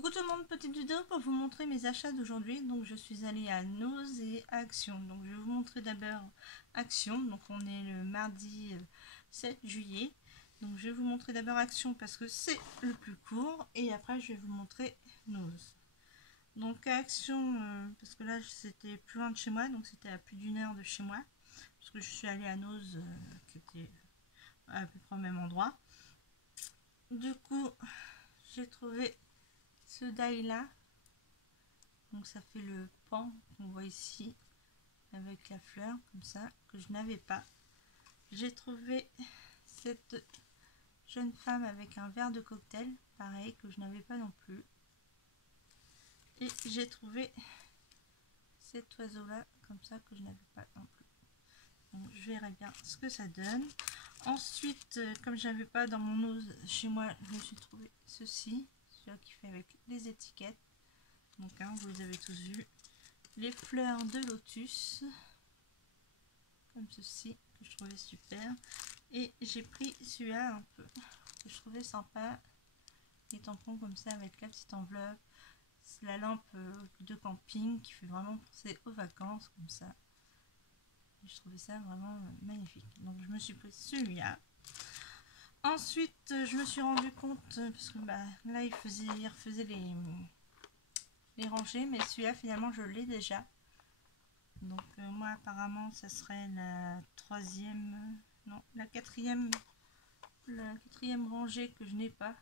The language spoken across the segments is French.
Coucou tout le monde, petite vidéo pour vous montrer mes achats d'aujourd'hui. Donc je suis allée à Noz et à Action. Donc je vais vous montrer d'abord Action. Donc on est le mardi 7 juillet. Donc je vais vous montrer d'abord Action parce que c'est le plus court. Et après je vais vous montrer Noz. Donc à Action, parce que là c'était plus loin de chez moi. Donc c'était à plus d'une heure de chez moi. Parce que je suis allée à Noz qui était à peu près au même endroit. Du coup j'ai trouvé ce die là, donc ça fait le pan qu'on voit ici avec la fleur comme ça, que je n'avais pas. J'ai trouvé cette jeune femme avec un verre de cocktail, pareil, que je n'avais pas non plus. Et j'ai trouvé cet oiseau là comme ça, que je n'avais pas non plus. Donc je verrai bien ce que ça donne. Ensuite, comme j'avais pas dans mon ose chez moi, je me suis trouvé ceci, celui-là qui fait avec les étiquettes. Donc vous les avez tous vus, les fleurs de lotus comme ceci, que je trouvais super. Et j'ai pris celui-là un peu que je trouvais sympa, les tampons comme ça avec la petite enveloppe, la lampe de camping qui fait vraiment penser aux vacances comme ça. Je trouvais ça vraiment magnifique, donc je me suis pris celui-là. Ensuite je me suis rendu compte, parce que là il refaisait les rangées, mais celui-là finalement je l'ai déjà. Donc moi apparemment ça serait la troisième, non la quatrième rangée que je n'ai pas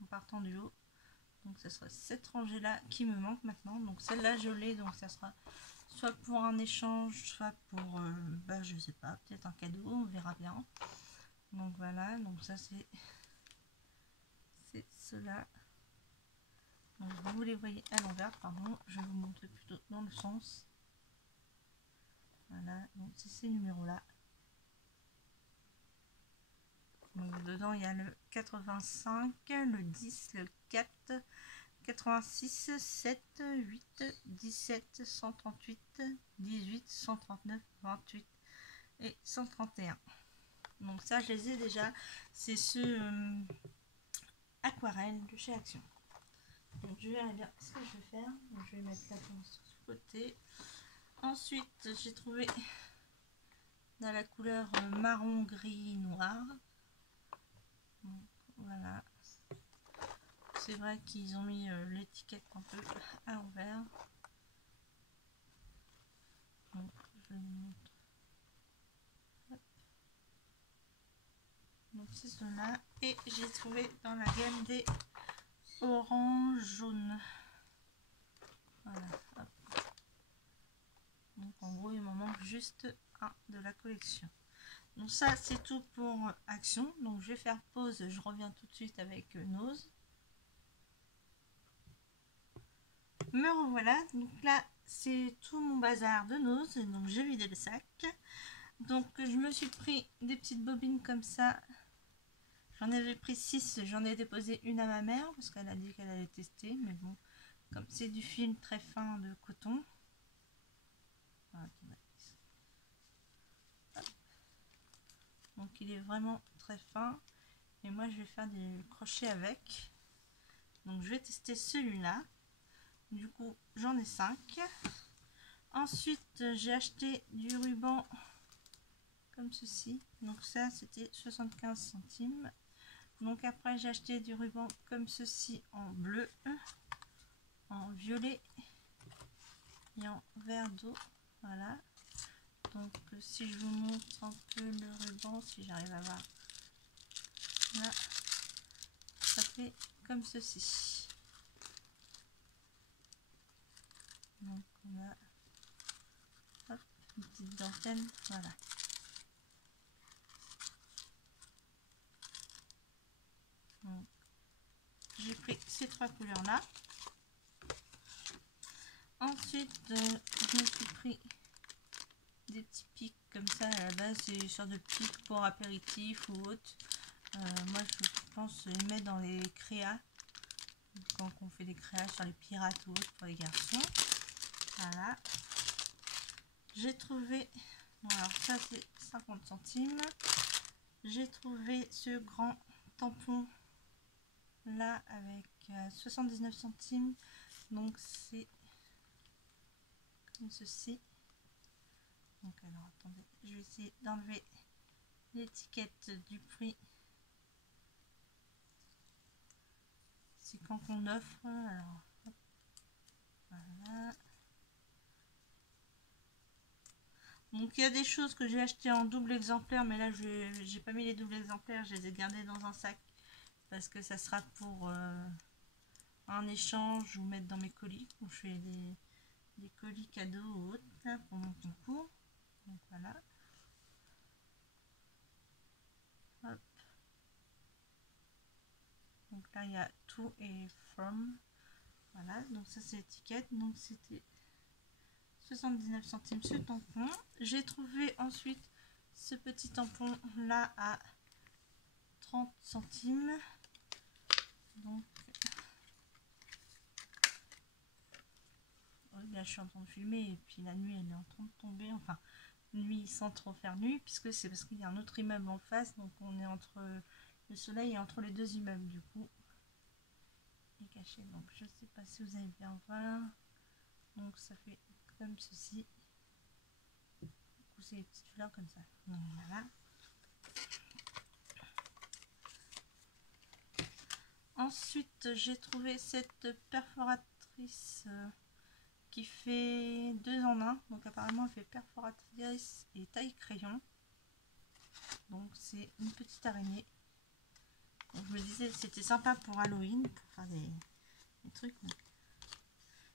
en partant du haut. Donc ça sera cette rangée là qui me manque maintenant. Donc celle-là je l'ai, donc ça sera soit pour un échange, soit pour je sais pas, peut-être un cadeau, on verra bien. Donc voilà, donc ça c'est cela. Donc vous les voyez à l'envers, pardon, je vais vous montrer plutôt dans le sens. Voilà, donc c'est ces numéros là. Donc dedans il y a le 85, le 10, le 4, 86, 7, 8, 17, 138, 18, 139, 28 et 131. Donc ça je les ai déjà, c'est ce aquarelle de chez Action. Donc je vais bien ce que je vais faire. Donc, je vais mettre la pince sur ce côté. Ensuite j'ai trouvé dans la couleur marron, gris, noir. Donc, voilà. C'est vrai qu'ils ont mis l'étiquette un peu à l'envers. Donc je vous montre. Hop. Donc c'est cela. Et j'ai trouvé dans la gamme des orange jaune. Voilà. Hop. Donc en gros il m'en manque juste un de la collection. Donc ça c'est tout pour Action. Donc je vais faire pause, je reviens tout de suite avec Noz. Me revoilà. Donc là c'est tout mon bazar de Noz. Donc j'ai vidé le sac. Donc je me suis pris des petites bobines comme ça. J'en avais pris 6, j'en ai déposé une à ma mère parce qu'elle a dit qu'elle allait tester, mais bon, comme c'est du film très fin de coton. Donc il est vraiment très fin et moi je vais faire des crochets avec. Donc je vais tester celui-là. Du coup j'en ai 5. Ensuite j'ai acheté du ruban comme ceci. Donc ça c'était 75 centimes. Donc après j'ai acheté du ruban comme ceci en bleu, en violet et en vert d'eau. Voilà. Donc si je vous montre un peu le ruban, si j'arrive à voir, là ça fait comme ceci. Donc on a une petite dentelle, voilà. J'ai pris ces trois couleurs là. Ensuite je me suis pris des petits pics comme ça. À la base c'est une sorte de pics pour apéritif ou autre. Moi je pense les mettre dans les créas quand on fait des créas sur les pirates ou autre pour les garçons. Voilà, j'ai trouvé, bon alors ça c'est 50 centimes. J'ai trouvé ce grand tampon là avec à 79 centimes. Donc c'est comme ceci. Donc alors attendez, je vais essayer d'enlever l'étiquette du prix. C'est quand on offre. Alors hop, voilà. Donc il y a des choses que j'ai acheté en double exemplaire, mais là j'ai pas mis les doubles exemplaires, je les ai gardés dans un sac parce que ça sera pour un échange ou mettre dans mes colis où je fais des colis cadeaux ou autres là, pour mon concours. Donc voilà. Hop. Donc là il y a to et from. Voilà, donc ça c'est l'étiquette. Donc c'était 79 centimes ce tampon. J'ai trouvé ensuite ce petit tampon là à 30 centimes. Donc là je suis en train de filmer et puis la nuit elle est en train de tomber, enfin nuit sans trop faire nuit puisque c'est parce qu'il y a un autre immeuble en face, donc on est entre le soleil et entre les deux immeubles, du coup il est caché. Donc je sais pas si vous allez bien voir, donc ça fait comme ceci. Du coup c'est les petites fleurs comme ça, donc voilà. Ensuite j'ai trouvé cette perforatrice qui fait 2 en 1, donc apparemment elle fait perforatrice et taille crayon. Donc c'est une petite araignée. Donc, je me disais c'était sympa pour Halloween, pour faire des trucs.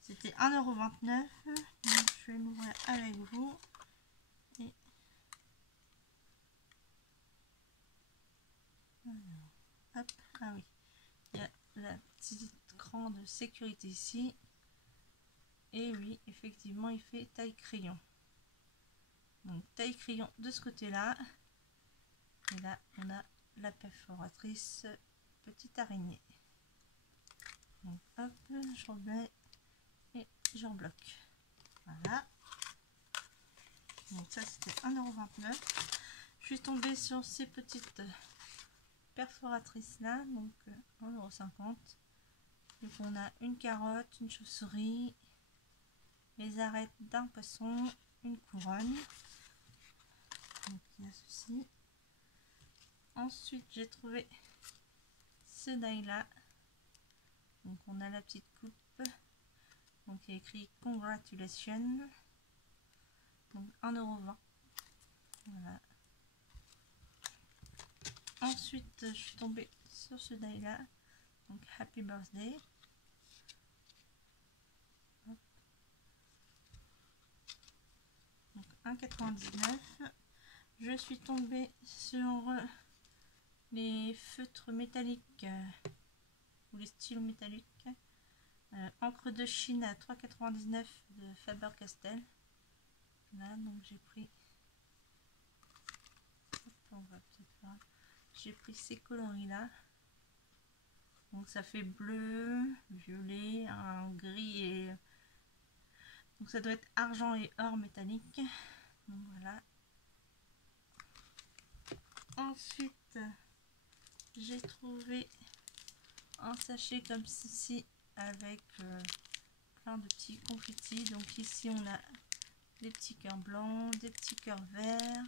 C'était 1,29 €. Donc je vais m'ouvrir avec vous. Et alors, hop, ah oui, il y a la petite écran de sécurité ici. Et oui, effectivement, il fait taille crayon. Donc taille crayon de ce côté-là. Et là, on a la perforatrice petite araignée. Donc hop, je remets et je rebloque. Voilà. Donc ça c'était 1,29 €. Je suis tombée sur ces petites perforatrices là, donc 1,50 €. Donc on a une carotte, une chauve-souris, les arêtes d'un poisson, une couronne. Donc il y a ceci. Ensuite j'ai trouvé ce die là. Donc on a la petite coupe. Donc il y a écrit Congratulations. Donc 1,20 €. Voilà. Ensuite je suis tombée sur ce die là. Donc Happy Birthday. Hop. Donc 1,99 €. Je suis tombée sur les feutres métalliques ou les stylos métalliques. Encre de Chine à 3,99 € de Faber-Castell. Là, donc j'ai pris. On va peut-être voir. J'ai pris ces coloris là. Donc ça fait bleu, violet, un gris et. Donc ça doit être argent et or métallique. Donc voilà. Ensuite, j'ai trouvé un sachet comme ceci avec plein de petits confettis. Donc ici on a des petits cœurs blancs, des petits cœurs verts,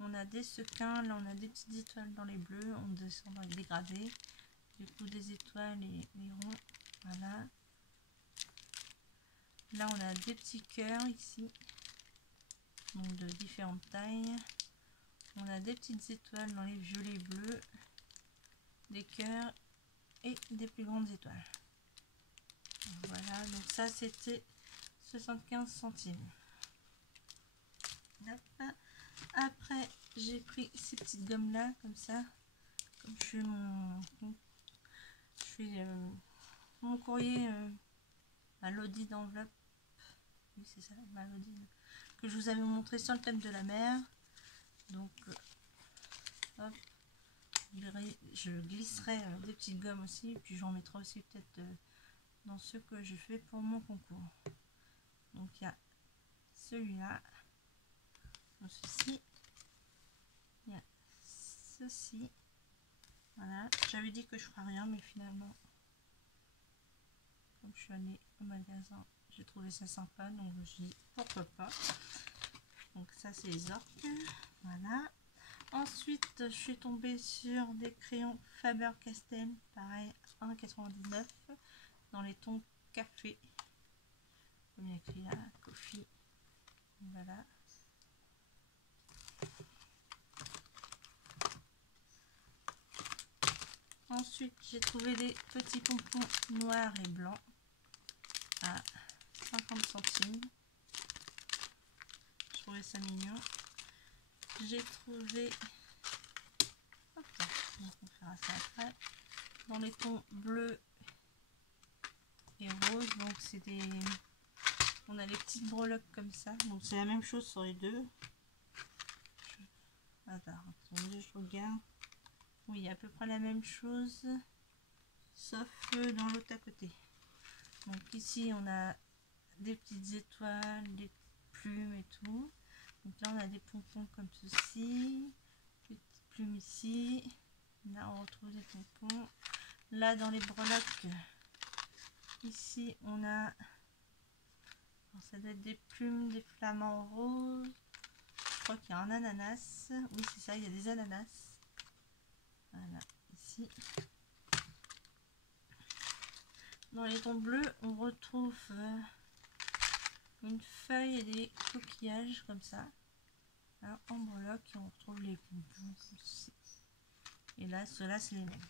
on a des sequins, là on a des petites étoiles dans les bleus, on descend dans les dégradés, du coup des étoiles et les ronds, voilà. Là on a des petits cœurs ici, donc de différentes tailles. On a des petites étoiles dans les violets bleus, des cœurs et des plus grandes étoiles. Voilà, donc ça c'était 75 centimes. Hop. Après j'ai pris ces petites gommes là, comme ça, comme je fais mon courrier à l'audit d'enveloppe. Oui c'est ça, ma l'audit que je vous avais montré sur le thème de la mer. Donc hop, je glisserai des petites gommes aussi, puis j'en mettrai aussi peut-être dans ceux que je fais pour mon concours. Donc il y a celui-là, ceci, il y a ceci. Voilà, j'avais dit que je ferai rien, mais finalement je suis allée au magasin, j'ai trouvé ça sympa, donc je me suis dit pourquoi pas. Donc ça c'est les orques, voilà. Ensuite je suis tombée sur des crayons Faber-Castell, pareil 1,99 dans les tons café, comme il y a écrit là, coffee, voilà. Ensuite j'ai trouvé des petits pompons noirs et blancs à 50 centimes. Je trouvais ça mignon. J'ai trouvé, donc on fera ça après, dans les tons bleu et rose. Donc c'est des, on a les petites breloques comme ça, donc c'est la même chose sur les deux. Attends, attendez, je regarde. Oui, à peu près la même chose, sauf dans l'autre à côté. Donc ici on a des petites étoiles, des plumes et tout. Donc là on a des pompons comme ceci, des petites plumes ici. Là on retrouve des pompons. Là dans les breloques, ici on a, alors ça doit être des plumes, des flamants roses. Je crois qu'il y a un ananas. Oui c'est ça, il y a des ananas. Voilà, ici. Dans les tons bleus, on retrouve une feuille et des coquillages comme ça. Là, en breloque, et on retrouve les pompons comme ceci. Et là, ceux-là, c'est les mêmes.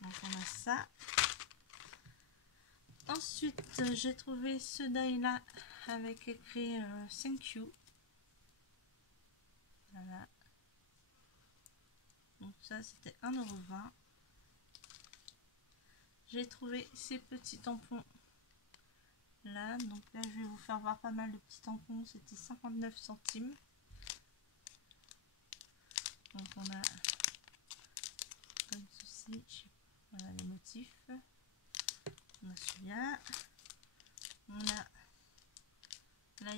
Donc, on a ça. Ensuite, j'ai trouvé ce die-là avec écrit thank you. Voilà. Donc, ça, c'était 1,20 €. J'ai trouvé ces petits tampons là, donc là je vais vous faire voir pas mal de petits tampons, c'était 59 centimes. Donc on a comme ceci, voilà les motifs. On a celui-là, on a là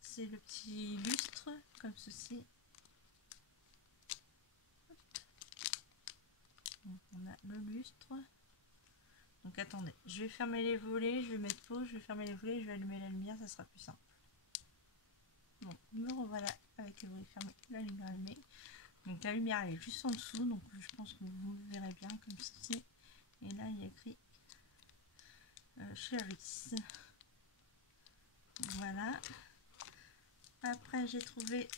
c'est le petit lustre comme ceci. Donc on a le lustre. Donc attendez, je vais fermer les volets, je vais mettre pause, je vais fermer les volets, je vais allumer la lumière, ça sera plus simple. Bon, me revoilà avec le volet fermé, la lumière allumée. Donc la lumière elle est juste en dessous, donc je pense que vous le verrez bien comme ceci. Et là il y a écrit Cheris. Voilà. Après j'ai trouvé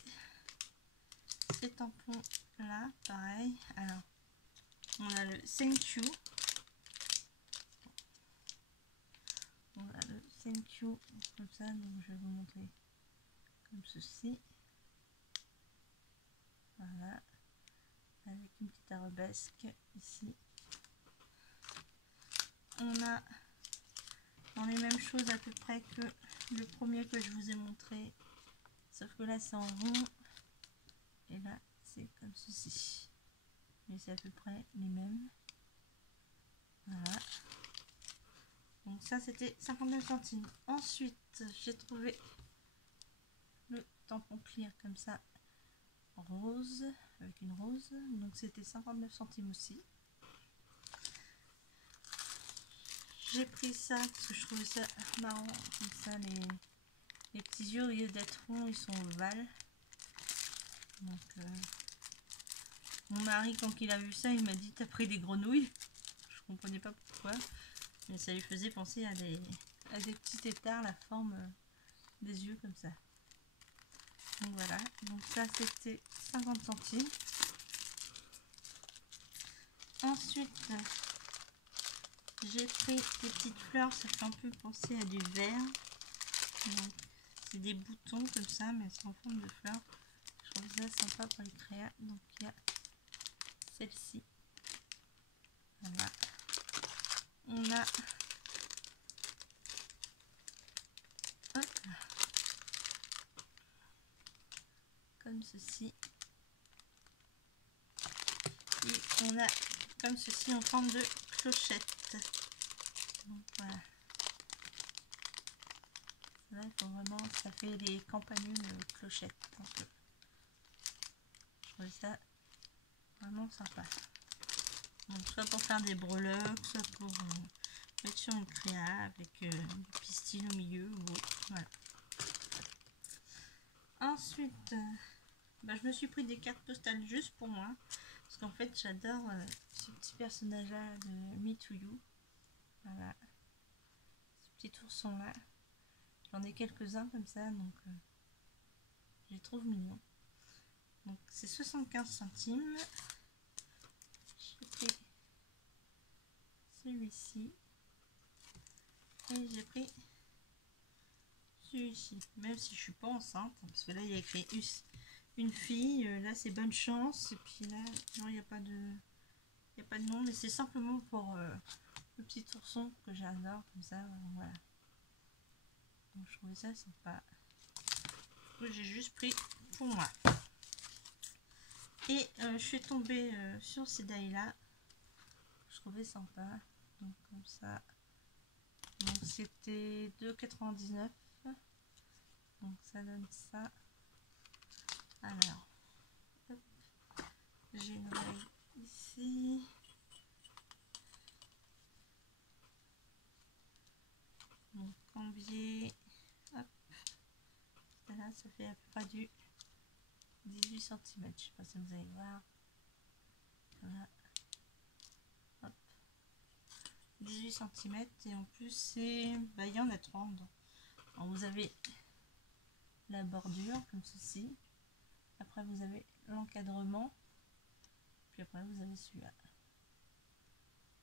ces tampons là, pareil. Alors on a le thank you. On a le thank you comme ça, donc je vais vous montrer comme ceci. Voilà. Avec une petite arabesque ici. On a dans les mêmes choses à peu près que le premier que je vous ai montré, sauf que là c'est en rond et là c'est comme ceci, mais c'est à peu près les mêmes. Voilà, donc ça c'était 59 centimes. Ensuite j'ai trouvé le tampon clear comme ça, rose, avec une rose, donc c'était 59 centimes aussi. J'ai pris ça parce que je trouvais ça marrant, comme ça les petits yeux au lieu d'être ronds ils sont ovales. Donc mon mari quand il a vu ça il m'a dit t'as pris des grenouilles. Je comprenais pas pourquoi, mais ça lui faisait penser à des petits têtards, la forme des yeux comme ça. Donc voilà, donc ça c'était 50 centimes. Ensuite j'ai pris des petites fleurs, ça fait un peu penser à du vert. C'est des boutons comme ça, mais c'est en forme de fleurs. Je trouve ça sympa pour les créas. Donc il y a celle-ci. Voilà. On a comme ceci. Et on a comme ceci en forme de clochette. Donc voilà. Là, il faut vraiment, ça fait les campanules clochettes. Donc, je trouve ça vraiment sympa. Donc soit pour faire des breloques, soit pour mettre sur une créa avec du pistil au milieu ou autre. Voilà. Ensuite, je me suis pris des cartes postales juste pour moi. Parce qu'en fait, j'adore ce petit personnage-là de Me To You. Voilà. Ce petit ourson-là. J'en ai quelques-uns comme ça, donc je les trouve mignons. Donc c'est 75 centimes. J'ai pris celui-ci. Et j'ai pris celui-ci. Même si je suis pas enceinte, parce que là il y a écrit une fille, là c'est bonne chance, et puis là, non, il n'y a pas de nom, mais c'est simplement pour le petit ourson que j'adore, comme ça, voilà. Donc je trouvais ça sympa. J'ai juste pris pour moi. Et je suis tombée sur ces dailles là. Je trouvais sympa. Donc comme ça. Donc c'était 2,99. Donc ça donne ça. Alors, j'ai une règle ici. Donc en biais. Hop. Là, ça fait à peu près du 18 cm. Je ne sais pas si vous allez voir. Voilà. Hop. 18 cm. Et en plus, c'est. Il y en a 30. Alors, vous avez la bordure comme ceci. Après, vous avez l'encadrement. Puis après, vous avez celui-là.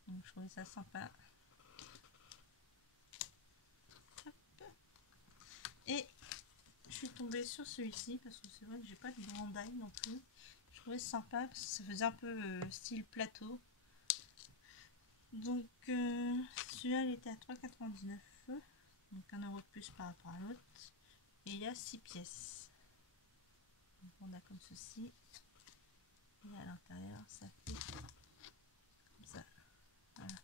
Donc, je trouvais ça sympa. Hop. Et je suis tombée sur celui-ci parce que c'est vrai que j'ai pas de brandaille non plus. Je trouvais sympa parce que ça faisait un peu style plateau. Donc celui-là il était à 3,99, donc 1 € de plus par rapport à l'autre. Et il y a 6 pièces. Donc on a comme ceci. Et à l'intérieur ça fait comme ça. Voilà.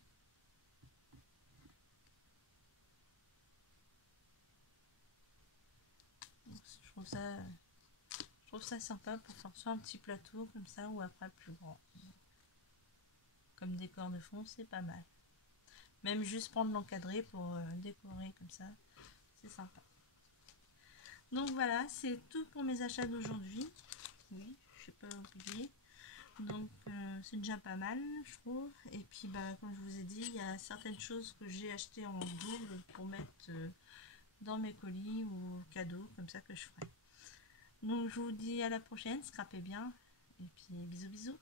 Donc, je trouve ça sympa pour faire soit un petit plateau comme ça ou après plus grand. Comme décor de fond, c'est pas mal. Même juste prendre l'encadré pour décorer comme ça, c'est sympa. Donc voilà, c'est tout pour mes achats d'aujourd'hui. Oui, je n'ai pas oublié. Donc c'est déjà pas mal, je trouve. Et puis comme je vous ai dit, il y a certaines choses que j'ai achetées en double pour mettre dans mes colis ou cadeaux, comme ça que je ferai. Donc je vous dis à la prochaine, scrapez bien. Et puis bisous bisous.